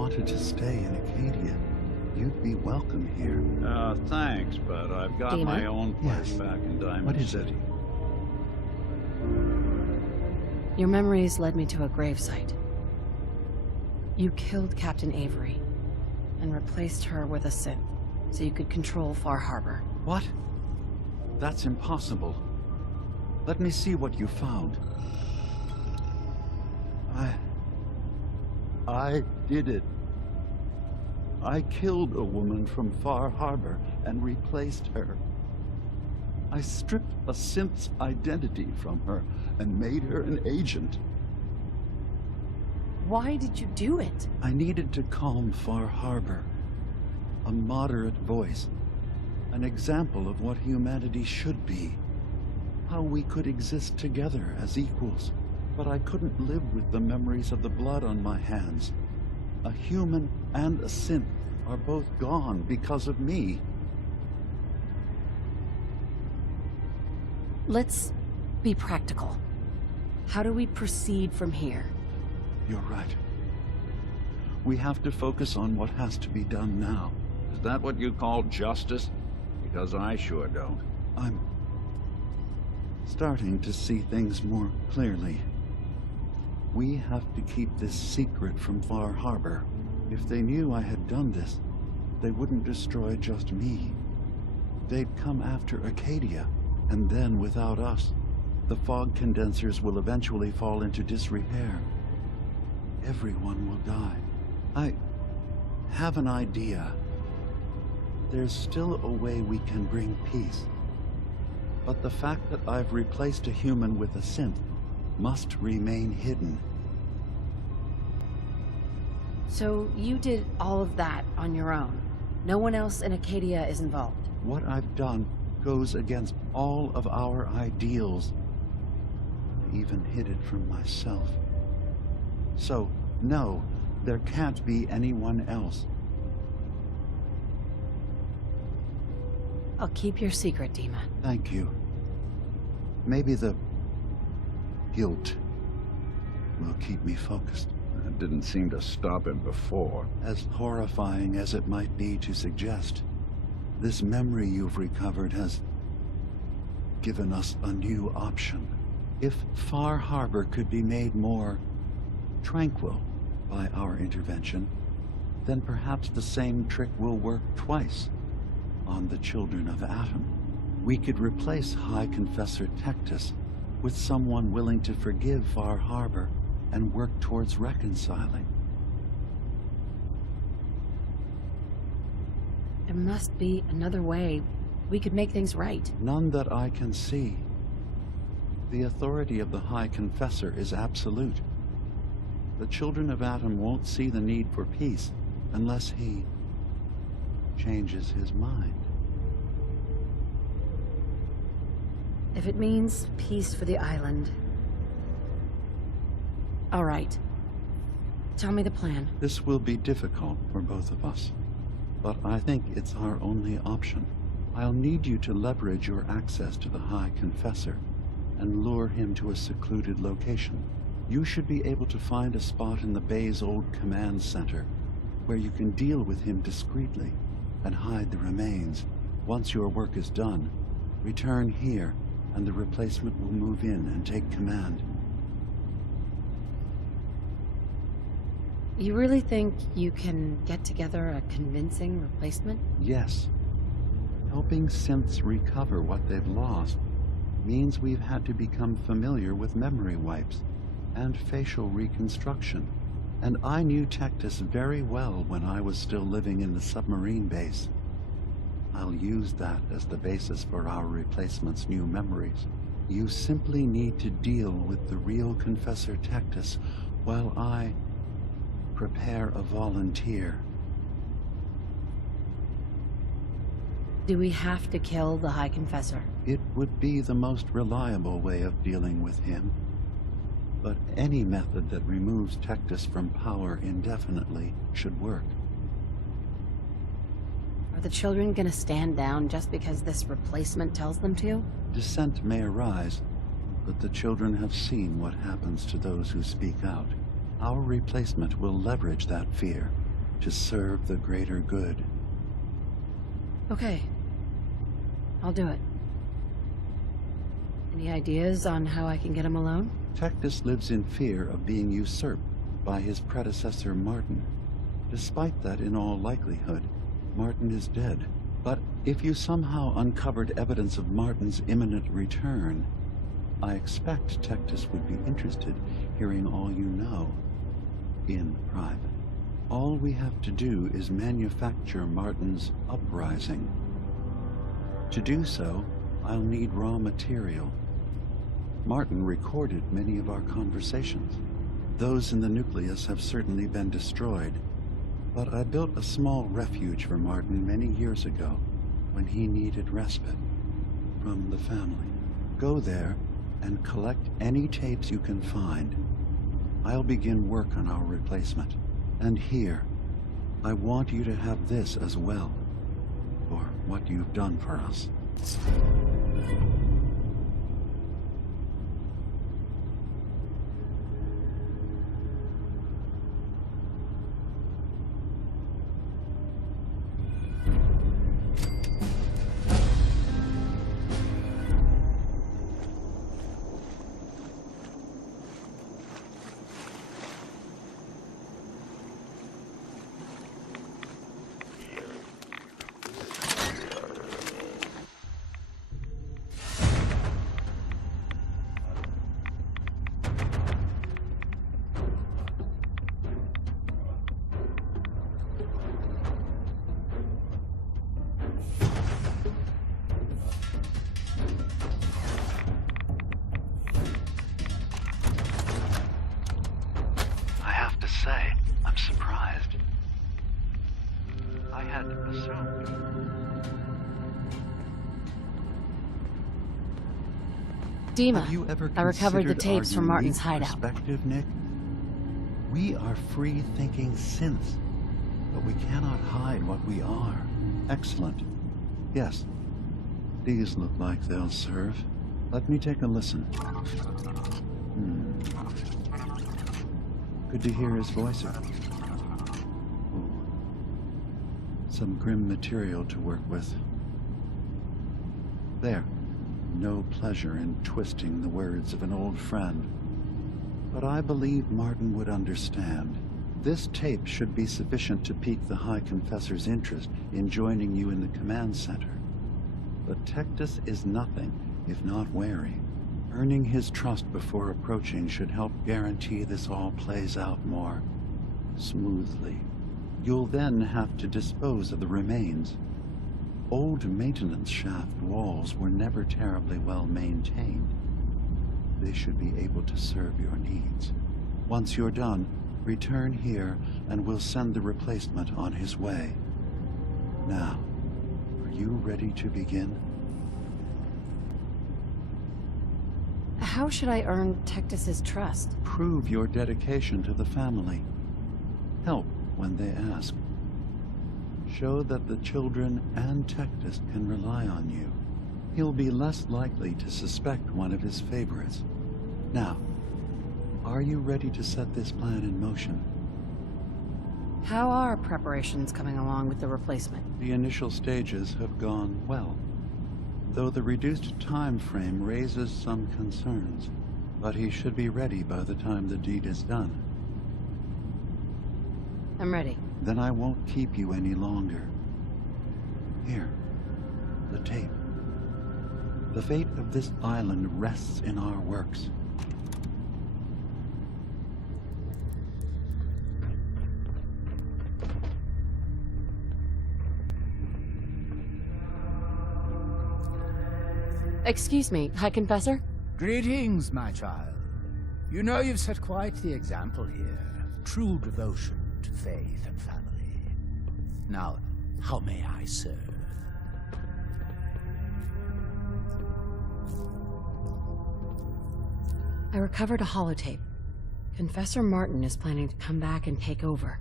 wanted to stay in Acadia, you'd be welcome here. Thanks, but I've got Dina? my own place Yes. back in Diamond What is City. Your memories led me to a gravesite. You killed Captain Avery and replaced her with a synth so you could control Far Harbor. What? That's impossible. Let me see what you found. I did it. I killed a woman from Far Harbor and replaced her. I stripped a synth's identity from her and made her an agent. Why did you do it? I needed to calm Far Harbor. A moderate voice. An example of what humanity should be. How we could exist together as equals. But I couldn't live with the memories of the blood on my hands. A human and a synth are both gone because of me. Let's be practical. How do we proceed from here? You're right. We have to focus on what has to be done now. Is that what you call justice? Because I sure don't. I'm starting to see things more clearly. We have to keep this secret from Far Harbor. If they knew I had done this, they wouldn't destroy just me. They'd come after Acadia, and then without us, the fog condensers will eventually fall into disrepair. Everyone will die. I have an idea. There's still a way we can bring peace. But the fact that I've replaced a human with a synth must remain hidden. So you did all of that on your own? No one else in Acadia is involved? What I've done goes against all of our ideals. I even hid it from myself. So, no, there can't be anyone else. I'll keep your secret, Dima. Thank you. Maybe the guilt will keep me focused. That didn't seem to stop him before. As horrifying as it might be to suggest, this memory you've recovered has given us a new option. If Far Harbor could be made more tranquil by our intervention, then perhaps the same trick will work twice on the children of Atom. We could replace High Confessor Tectus with someone willing to forgive Far Harbor and work towards reconciling. There must be another way we could make things right. None that I can see. The authority of the High Confessor is absolute. The children of Atom won't see the need for peace unless he changes his mind. If it means peace for the island. All right. Tell me the plan. This will be difficult for both of us, but I think it's our only option. I'll need you to leverage your access to the High Confessor and lure him to a secluded location. You should be able to find a spot in the Bay's old command center where you can deal with him discreetly and hide the remains. Once your work is done, return here and the replacement will move in and take command. You really think you can get together a convincing replacement? Yes. Helping synths recover what they've lost means we've had to become familiar with memory wipes and facial reconstruction. And I knew Tectus very well when I was still living in the submarine base. I'll use that as the basis for our replacement's new memories. You simply need to deal with the real Confessor Tectus while I prepare a volunteer. Do we have to kill the High Confessor? It would be the most reliable way of dealing with him. But any method that removes Tectus from power indefinitely should work. Are the children gonna stand down just because this replacement tells them to? Dissent may arise, but the children have seen what happens to those who speak out. Our replacement will leverage that fear to serve the greater good. Okay. I'll do it. Any ideas on how I can get him alone? Tectus lives in fear of being usurped by his predecessor Martin. Despite that, in all likelihood, Martin is dead. But if you somehow uncovered evidence of Martin's imminent return, I expect Tectus would be interested hearing all you know, in private. All we have to do is manufacture Martin's uprising. To do so, I'll need raw material. Martin recorded many of our conversations. Those in the nucleus have certainly been destroyed, but I built a small refuge for Martin many years ago when he needed respite from the family. Go there and collect any tapes you can find. I'll begin work on our replacement. And here, I want you to have this as well, for what you've done for us. Say, I'm surprised. I had assumed. Dima, Have you ever I recovered the considered tapes our from Martin's unique hideout. Perspective, Nick? We are free-thinking synths, but we cannot hide what we are. Excellent. Yes, these look like they'll serve. Let me take a listen. Good to hear his voice. Ooh. Some grim material to work with. There. No pleasure in twisting the words of an old friend. But I believe Martin would understand. This tape should be sufficient to pique the High Confessor's interest in joining you in the command center. But Tectus is nothing if not wary. Earning his trust before approaching should help guarantee this all plays out more smoothly. You'll then have to dispose of the remains. Old maintenance shaft walls were never terribly well maintained. They should be able to serve your needs. Once you're done, return here and we'll send the replacement on his way. Now, are you ready to begin? How should I earn Tectus's trust? Prove your dedication to the family. Help when they ask. Show that the children and Tectus can rely on you. He'll be less likely to suspect one of his favorites. Now, are you ready to set this plan in motion? How are preparations coming along with the replacement? The initial stages have gone well, though the reduced time frame raises some concerns. But he should be ready by the time the deed is done. I'm ready. Then I won't keep you any longer. Here, the tape. The fate of this island rests in our works. Excuse me, High Confessor? Greetings, my child. You know you've set quite the example here. True devotion to faith and family. Now, how may I serve? I recovered a holotape. Confessor Martin is planning to come back and take over.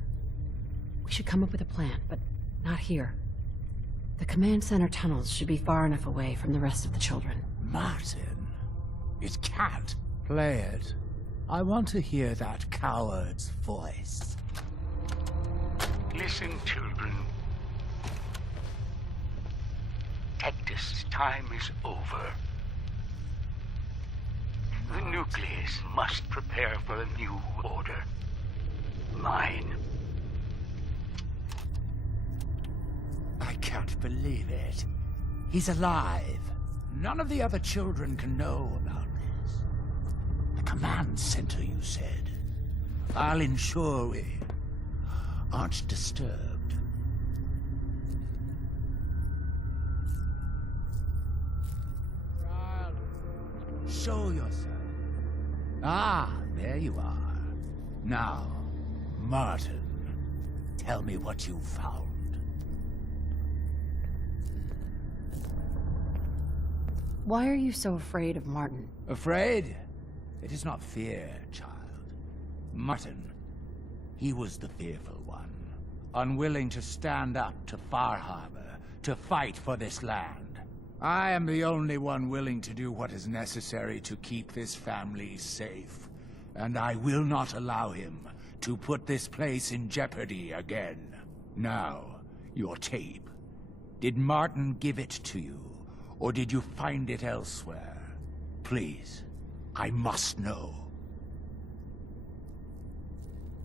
We should come up with a plan, but not here. The command center tunnels should be far enough away from the rest of the children. Martin, it can't. Play it. I want to hear that coward's voice. Listen, children. Tectus' time is over. The nucleus must prepare for a new order. Mine. I can't believe it. He's alive. None of the other children can know about this. The command center, you said. I'll ensure we aren't disturbed. Show yourself. Ah, there you are. Now, Martin, tell me what you found. Why are you so afraid of Martin? Afraid? It is not fear, child. Martin, he was the fearful one, unwilling to stand up to Far Harbor, to fight for this land. I am the only one willing to do what is necessary to keep this family safe, and I will not allow him to put this place in jeopardy again. Now, your tape. Did Martin give it to you, or did you find it elsewhere? Please, I must know.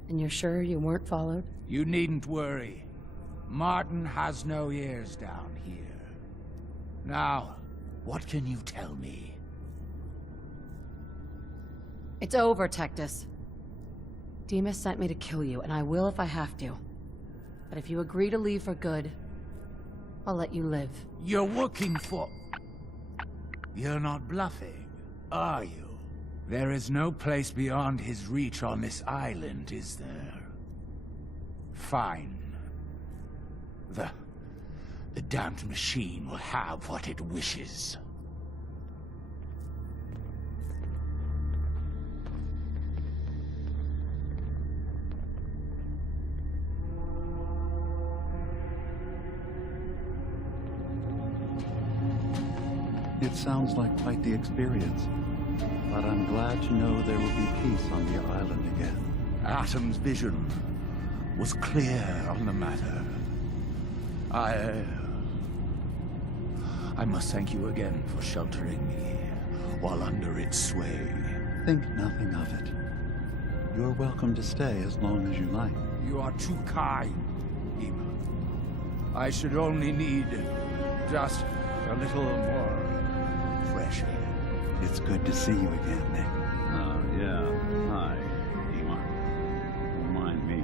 And you're sure you weren't followed? You needn't worry. Martin has no ears down here. Now, what can you tell me? It's over, Tectus. Demas sent me to kill you, and I will if I have to. But if you agree to leave for good, I'll let you live. You're working for... You're not bluffing, are you? There is no place beyond his reach on this island, is there? Fine. The damned machine will have what it wishes. It sounds like quite the experience, but I'm glad to know there will be peace on the island again. Atom's vision was clear on the matter. I must thank you again for sheltering me while under its sway. Think nothing of it. You're welcome to stay as long as you like. You are too kind, Ema. I should only need just a little more fresh air. It's good to see you again, Nick. Yeah. Hi, Ema. Don't mind me.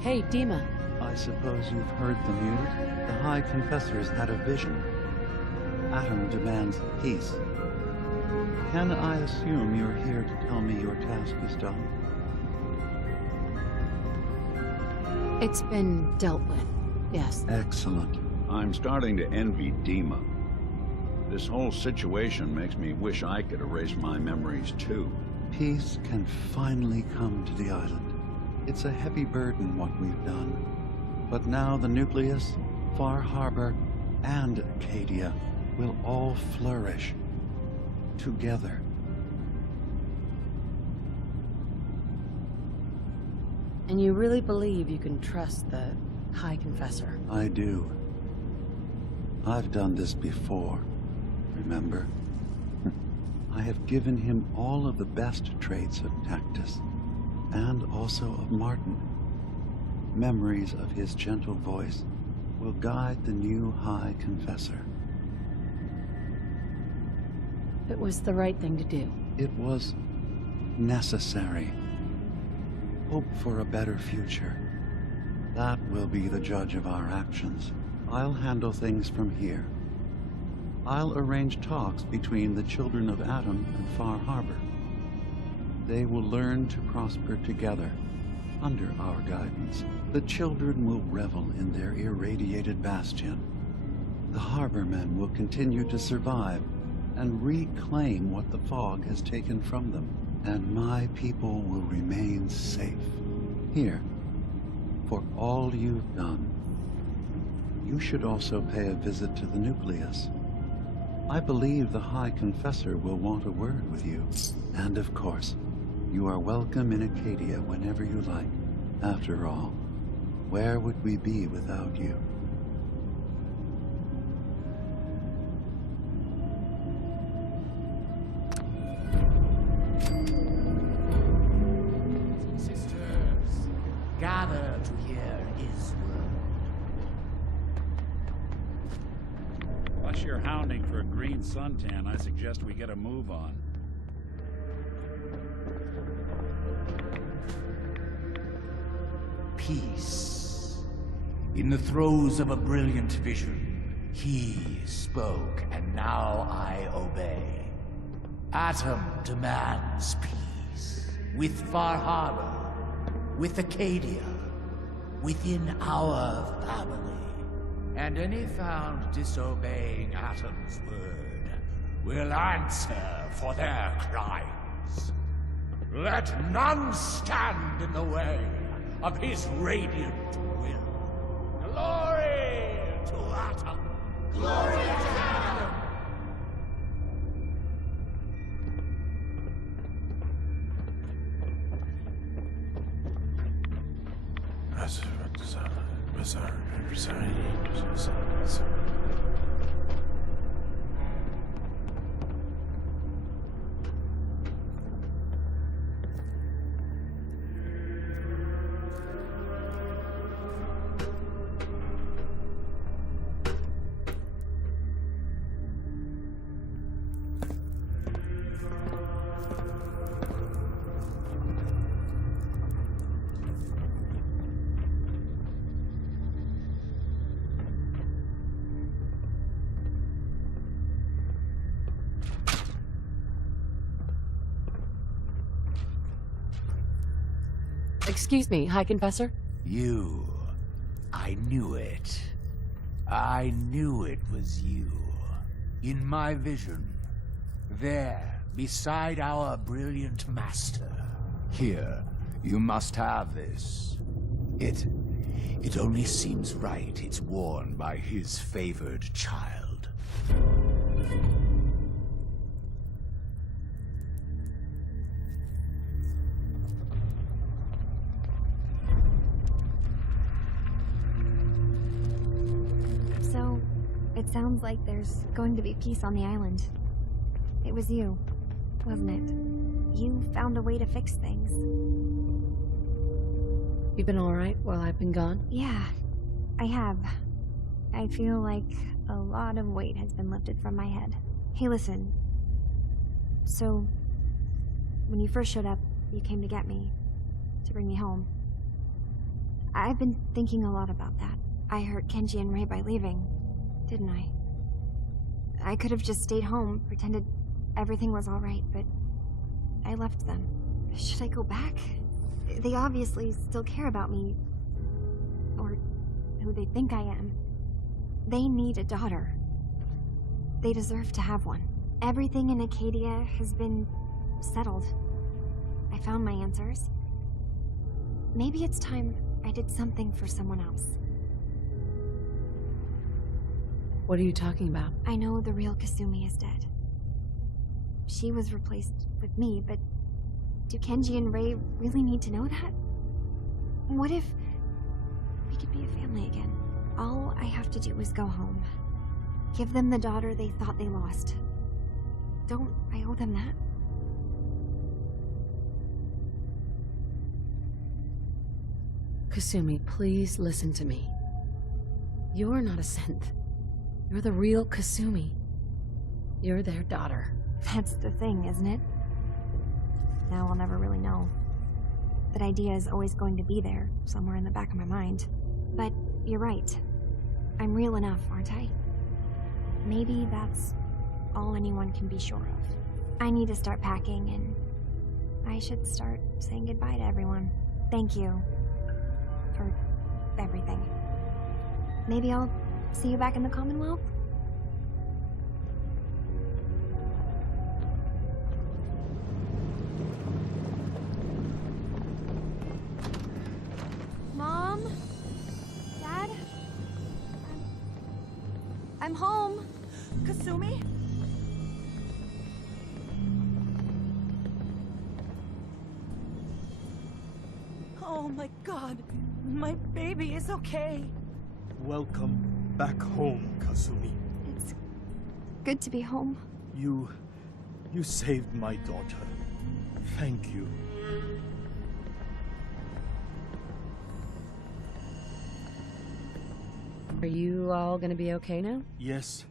Hey, Dima. I suppose you've heard the news? The High Confessor's had a vision. Atom demands peace. Can I assume you're here to tell me your task is done? It's been dealt with, yes. Excellent. I'm starting to envy Dima. This whole situation makes me wish I could erase my memories too. Peace can finally come to the island. It's a heavy burden what we've done. But now the nucleus, Far Harbor, and Acadia will all flourish together. And you really believe you can trust the High Confessor? I do. I've done this before, remember? I have given him all of the best traits of Tectus, and also of Martin. Memories of his gentle voice will guide the new High Confessor. It was the right thing to do. It was necessary. Hope for a better future. That will be the judge of our actions. I'll handle things from here. I'll arrange talks between the children of Atom and Far Harbor. They will learn to prosper together under our guidance. The children will revel in their irradiated bastion. The harbormen will continue to survive and reclaim what the fog has taken from them. And my people will remain safe. Here, for all you've done. You should also pay a visit to the nucleus. I believe the High Confessor will want a word with you. And of course, You are welcome in Acadia whenever you like. After all, where would we be without you? Sisters, gather to hear his word. Unless you're hounding for a green suntan, I suggest we get a move on. Peace. In the throes of a brilliant vision, he spoke, and now I obey. Atom demands peace. With Far Harbor, with Acadia, within our family. And any found disobeying Atom's word will answer for their crimes. Let none stand in the way of his radiant will. Glory to Atom! Glory to Atom! Excuse me, High Confessor? You. I knew it. I knew it was you. In my vision. There, beside our brilliant master. Here, you must have this. It only seems right it's worn by his favored child. So, it sounds like there's going to be peace on the island. It was you, wasn't it? You found a way to fix things. You've been alright while I've been gone? Yeah, I have. I feel like a lot of weight has been lifted from my head. Hey, listen. So, when you first showed up, you came to get me, to bring me home. I've been thinking a lot about that. I hurt Kenji and Ray by leaving, didn't I? I could have just stayed home, pretended everything was alright, but I left them. Should I go back? They obviously still care about me. Or who they think I am. They need a daughter. They deserve to have one. Everything in Acadia has been settled. I found my answers. Maybe it's time I did something for someone else. What are you talking about? I know the real Kasumi is dead. She was replaced with me, but do Kenji and Ray really need to know that? What if we could be a family again? All I have to do is go home. Give them the daughter they thought they lost. Don't I owe them that? Kasumi, please listen to me. You're not a synth. You're the real Kasumi. You're their daughter. That's the thing, isn't it? Now I'll never really know. That idea is always going to be there, somewhere in the back of my mind. But you're right. I'm real enough, aren't I? Maybe that's all anyone can be sure of. I need to start packing, and I should start saying goodbye to everyone. Thank you for everything. Maybe I'll see you back in the Commonwealth? Mom? Dad? I'm home. Kasumi? Oh my god, my baby is okay. Welcome back home, Kasumi. It's good to be home. You saved my daughter. Thank you. Are you all gonna be okay now? Yes,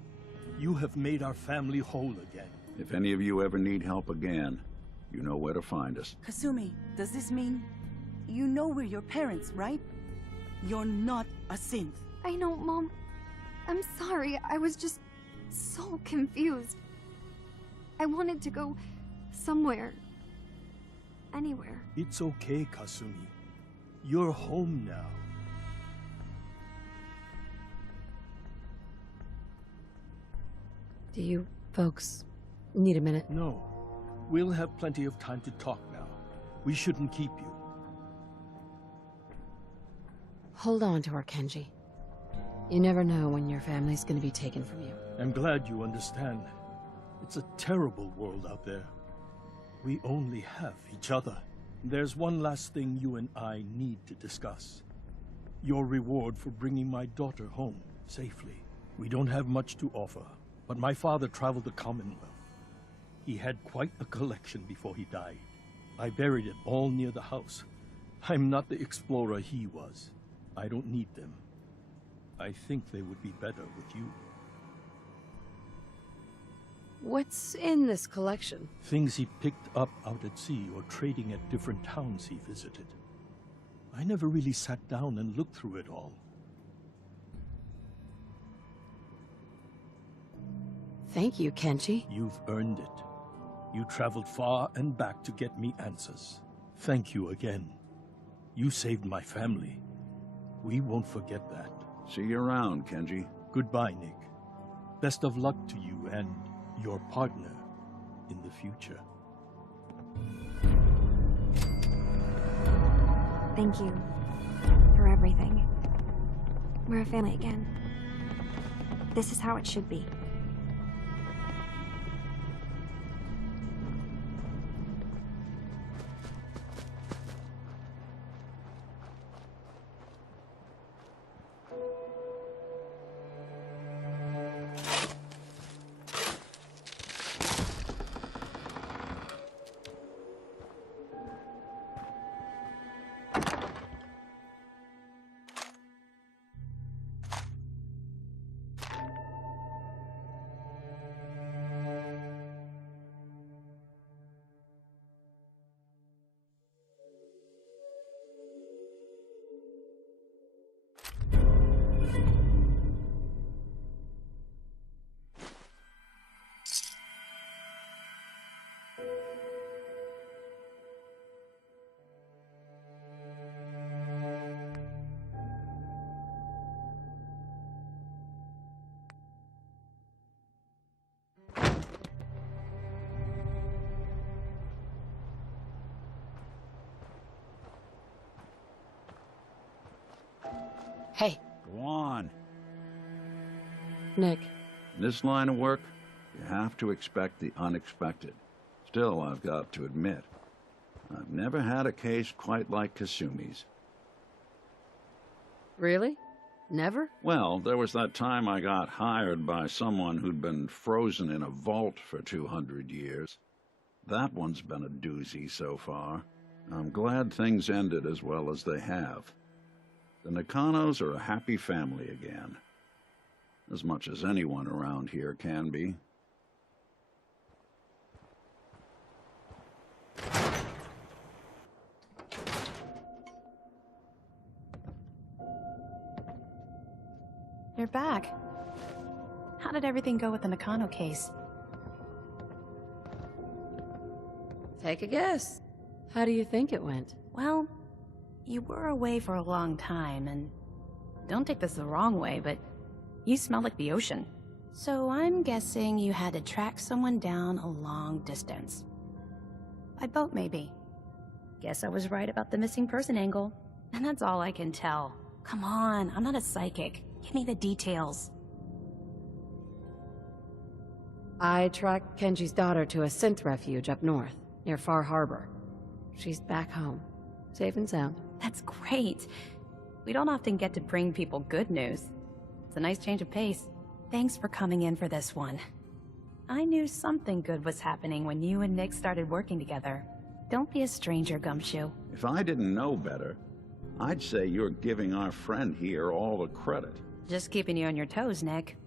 you have made our family whole again. If any of you ever need help again, you know where to find us. Kasumi, does this mean you know we're your parents, right? You're not a synth. I know, Mom. I'm sorry. I was just so confused. I wanted to go somewhere. Anywhere. It's okay, Kasumi. You're home now. Do you folks need a minute? No. We'll have plenty of time to talk now. We shouldn't keep you. Hold on to her, Kenji. You never know when your family's gonna be taken from you. I'm glad you understand. It's a terrible world out there. We only have each other. There's one last thing you and I need to discuss. Your reward for bringing my daughter home safely. We don't have much to offer, but my father traveled the Commonwealth. He had quite a collection before he died. I buried it all near the house. I'm not the explorer he was. I don't need them. I think they would be better with you. What's in this collection? Things he picked up out at sea or trading at different towns he visited. I never really sat down and looked through it all. Thank you, Kenji. You've earned it. You traveled far and back to get me answers. Thank you again. You saved my family. We won't forget that. See you around, Kenji. Goodbye, Nick. Best of luck to you and your partner in the future. Thank you for everything. We're a family again. This is how it should be. Hey, Go on. Nick. In this line of work, you have to expect the unexpected. Still, I've got to admit, I've never had a case quite like Kasumi's. Really? Never? Well, there was that time I got hired by someone who'd been frozen in a vault for 200 years. That one's been a doozy so far. I'm glad things ended as well as they have. The Nakanos are a happy family again. As much as anyone around here can be. You're back. How did everything go with the Nakano case? Take a guess. How do you think it went? Well, you were away for a long time, and don't take this the wrong way, but you smell like the ocean. So I'm guessing you had to track someone down a long distance. By boat, maybe. Guess I was right about the missing person angle. And that's all I can tell. Come on, I'm not a psychic. Give me the details. I tracked Kenji's daughter to a synth refuge up north, near Far Harbor. She's back home, safe and sound. That's great. We don't often get to bring people good news. It's a nice change of pace. Thanks for coming in for this one. I knew something good was happening when you and Nick started working together. Don't be a stranger, Gumshoe. If I didn't know better, I'd say you're giving our friend here all the credit. Just keeping you on your toes, Nick.